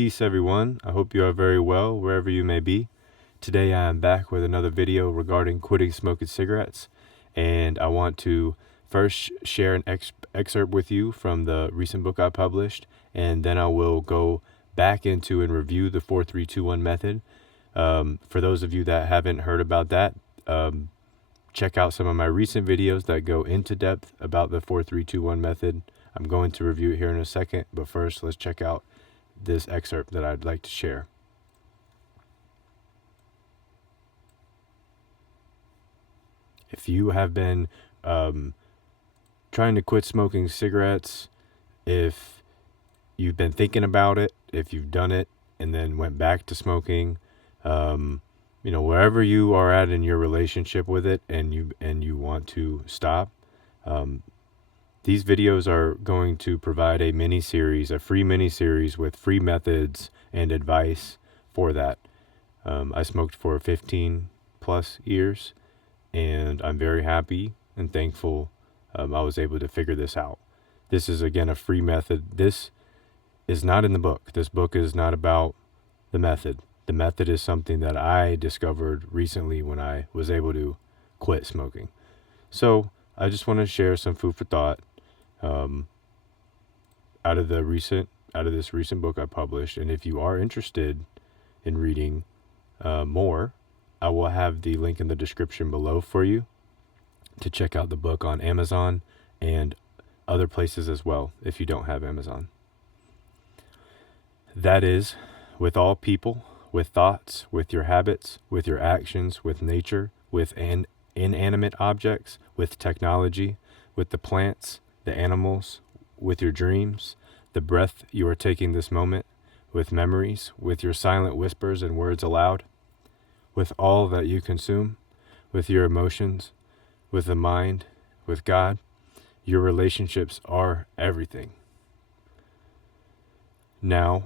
Peace, everyone. I hope you are very well wherever you may be. Today I am back with another video regarding quitting smoking cigarettes, and I want to first share an excerpt with you from the recent book I published, and then I will go back into and review the 4-3-2-1 method. For those of you that haven't heard about that, check out some of my recent videos that go into depth about the 4-3-2-1 method. I'm going to review it here in a second, but first let's check out this excerpt that I'd like to share. If you have been trying to quit smoking cigarettes, if you've been thinking about it, if you've done it and then went back to smoking, wherever you are at in your relationship with it and you want to stop, these videos are going to provide a free mini-series with free methods and advice for that. I smoked for 15 plus years, and I'm very happy and thankful I was able to figure this out. This is, again, a free method. This is not in the book. This book is not about the method. The method is something that I discovered recently when I was able to quit smoking. So I just want to share some food for thought out of this recent book I published. And if you are interested in reading more, I will have the link in the description below for you to check out the book on Amazon and other places as well if you don't have Amazon. That is, with all people, with thoughts, with your habits, with your actions, with nature, with inanimate objects, with technology, with the plants, the animals, with your dreams, the breath you are taking this moment, with memories, with your silent whispers and words aloud, with all that you consume, with your emotions, with the mind, with God. Your relationships are everything. Now,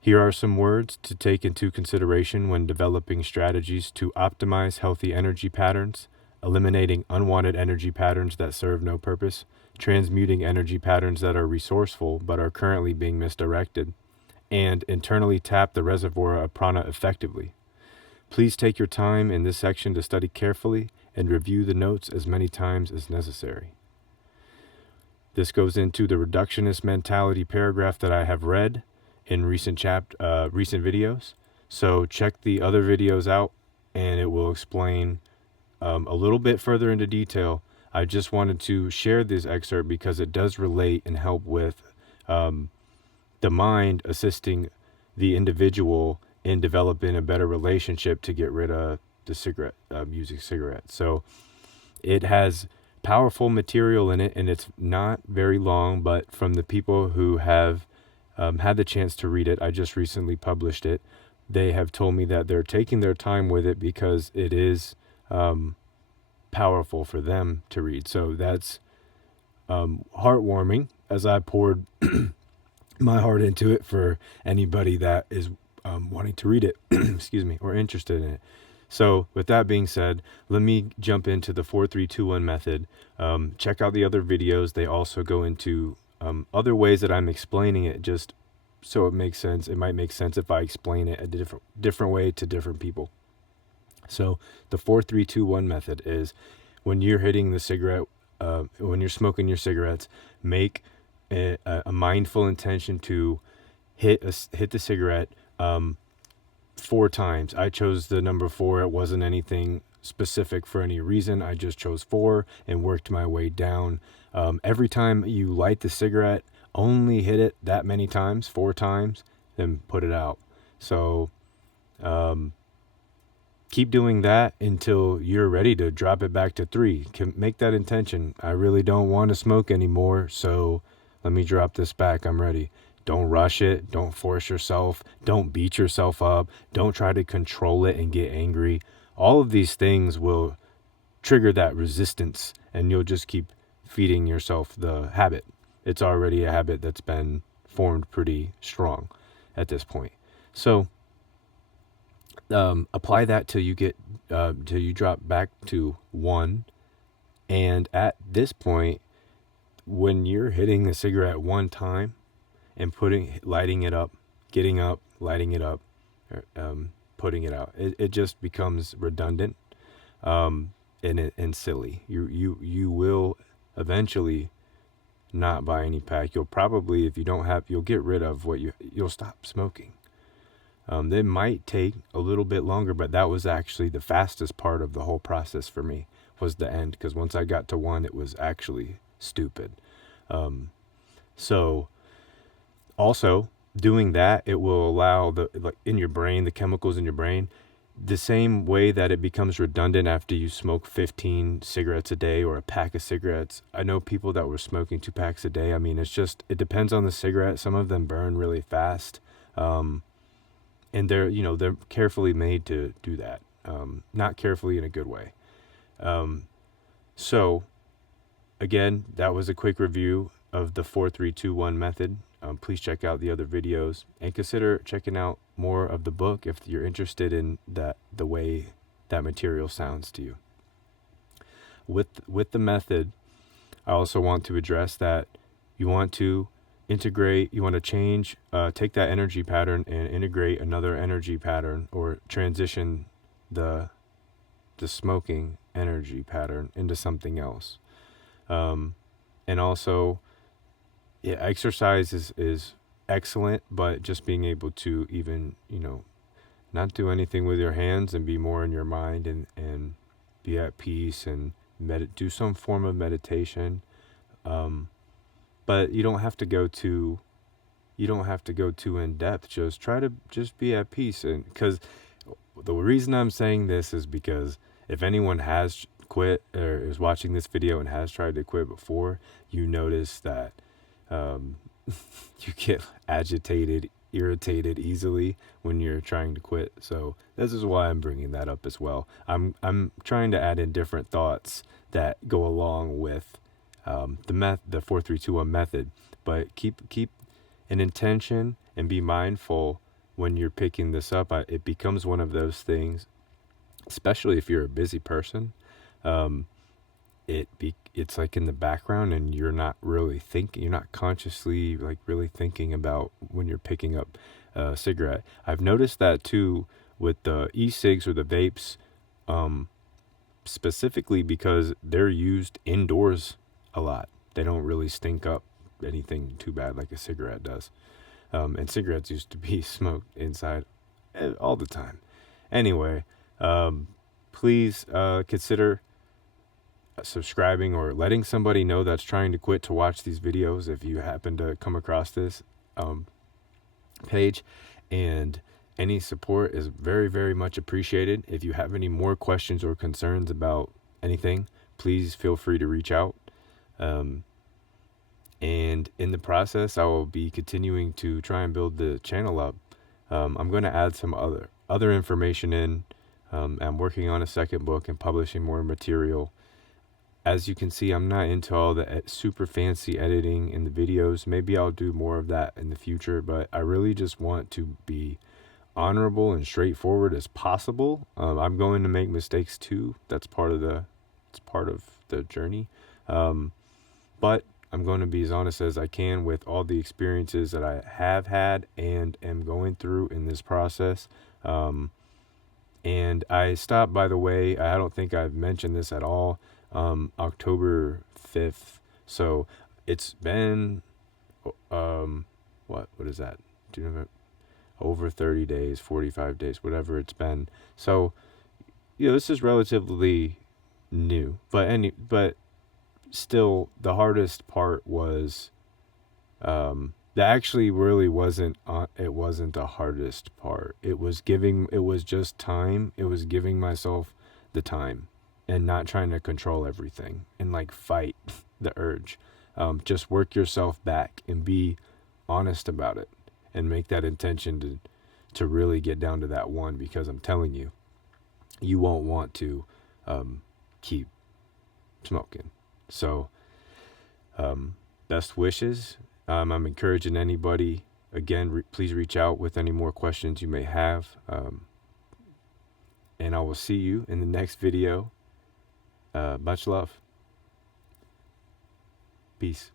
here are some words to take into consideration when developing strategies to optimize healthy energy patterns, eliminating unwanted energy patterns that serve no purpose, transmuting energy patterns that are resourceful but are currently being misdirected, and internally tap the reservoir of prana effectively. Please take your time in this section to study carefully and review the notes as many times as necessary. This goes into the reductionist mentality paragraph that I have read in recent videos. So check the other videos out and it will explain a little bit further into detail. I just wanted to share this excerpt because it does relate and help with the mind assisting the individual in developing a better relationship to get rid of the using cigarettes. So it has powerful material in it, and it's not very long, but from the people who have had the chance to read it, I just recently published it, they have told me that they're taking their time with it because it is powerful for them to read. So that's heartwarming as I poured my heart into it for anybody that is wanting to read it, excuse me, or interested in it. So with that being said, let me jump into the 4-3-2-1 method. Check out the other videos. They also go into other ways that I'm explaining it, just so it makes sense. It might make sense if I explain it a different way to different people. So the 4-3-2-1 method is when you're hitting the cigarette, when you're smoking your cigarettes, make a mindful intention to hit the cigarette 4 times. I chose the number 4. It wasn't anything specific for any reason. I just chose 4 and worked my way down. Every time you light the cigarette, only hit it that many times, 4 times, then put it out. So keep doing that until you're ready to drop it back to 3. Make that intention. I really don't want to smoke anymore, so let me drop this back. I'm ready. Don't rush it. Don't force yourself. Don't beat yourself up. Don't try to control it and get angry. All of these things will trigger that resistance, and you'll just keep feeding yourself the habit. It's already a habit that's been formed pretty strong at this point. So apply that till you drop back to 1. And at this point, when you're hitting the cigarette 1 time and lighting it up, getting up, lighting it up, putting it out. It just becomes redundant, and silly. You will eventually not buy any pack. You'll probably, if you don't have, you'll get rid of you'll stop smoking. That might take a little bit longer, but that was actually the fastest part of the whole process for me, was the end. Because once I got to one, it was actually stupid. So also doing that, it will allow in your brain, the chemicals in your brain, the same way that it becomes redundant after you smoke 15 cigarettes a day or a pack of cigarettes. I know people that were smoking 2 packs a day. I mean, it depends on the cigarette. Some of them burn really fast. And they're carefully made to do that. Not carefully in a good way. So again, that was a quick review of the 4-3-2-1 method. Please check out the other videos and consider checking out more of the book if you're interested in the way that material sounds to you. With the method, I also want to address that you want to change, take that energy pattern and integrate another energy pattern, or transition the smoking energy pattern into something else. And also, yeah, exercise is excellent, but just being able to even, not do anything with your hands and be more in your mind and be at peace and do some form of meditation. But you don't have to go too in depth. Just try to just be at peace. And because the reason I'm saying this is because if anyone has quit or is watching this video and has tried to quit before, you notice that you get agitated, irritated easily when you're trying to quit. So this is why I'm bringing that up as well. I'm trying to add in different thoughts that go along with the 4-3-2-1 method, but keep an intention and be mindful when you're picking this up. It becomes one of those things, especially if you're a busy person. It's like in the background and you're not really thinking, you're not consciously like really thinking about when you're picking up a cigarette. I've noticed that too with the e-cigs or the vapes, specifically because they're used indoors a lot. They don't really stink up anything too bad like a cigarette does. And cigarettes used to be smoked inside all the time. Anyway, please consider subscribing or letting somebody know that's trying to quit to watch these videos if you happen to come across this page. And any support is very, very much appreciated. If you have any more questions or concerns about anything, please feel free to reach out. And in the process, I will be continuing to try and build the channel up. I'm going to add some other information in. I'm working on a second book and publishing more material. As you can see, I'm not into all the super fancy editing in the videos. Maybe I'll do more of that in the future, but I really just want to be honorable and straightforward as possible. I'm going to make mistakes too. It's part of the journey. But I'm going to be as honest as I can with all the experiences that I have had and am going through in this process. And I stopped, by the way, I don't think I've mentioned this at all, October 5th. So it's been, what is that? Do you know? Over 30 days, 45 days, whatever it's been. So, this is relatively new, but still the hardest part was, that actually really wasn't the hardest part. It was just time. It was giving myself the time and not trying to control everything and like fight the urge. Just work yourself back and be honest about it and make that intention to really get down to that one, because I'm telling you, you won't want to keep smoking. So best wishes. I'm encouraging anybody, again, please reach out with any more questions you may have. And I will see you in the next video. Much love. Peace.